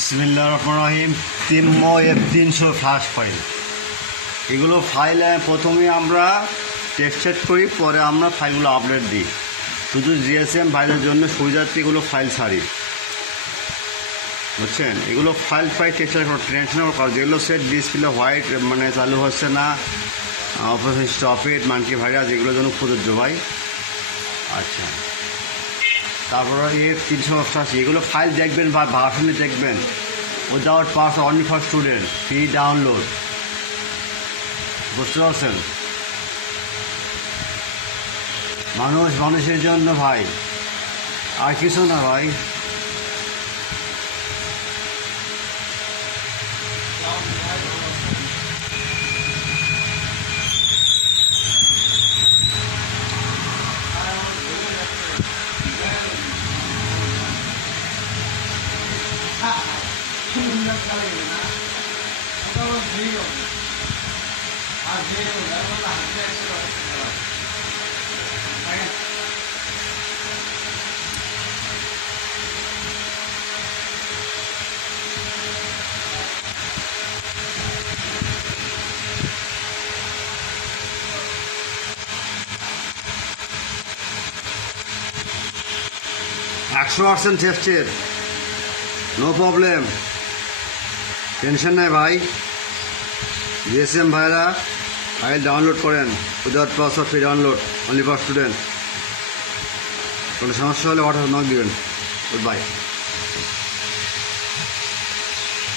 বিসমিল্লাহির রহমানির রহিম। তিনমো F300 flash file, এগুলো ফাইল প্রথমে আমরা টেক্সট করি, পরে আমরা ফাইলগুলো আপলোড দিই। শুধু জিএসএম ফাইলের জন্য সুবিধার্থে এগুলো ফাইল ছাড়ি, বুঝছেন। এগুলো ফাইল টেক্সচার টেনশন করা, যেগুলো সেট ডিসপ্লে হোয়াইট মানে চালু হচ্ছে না, operation stop it, monkey virus, এগুলোর জন্য প্রযোজ্য ভাই। আচ্ছা, তারপরে F388 এগুলো ফাইল দেখবেন বা ভার্সনে দেখবেন, without pass, only for student, free download, বুঝতে পারছেন। মানুষের জন্য ভাই, আর কিছু না ভাই। একশো percent tested, no problem, tension নাই ভাই। জিএসএম ভাইরা ফাইল ডাউনলোড করেন without password, free download, only for student. কোনো সমস্যা হলে হোয়াটসঅ্যাপ নক দিবেন। Good by.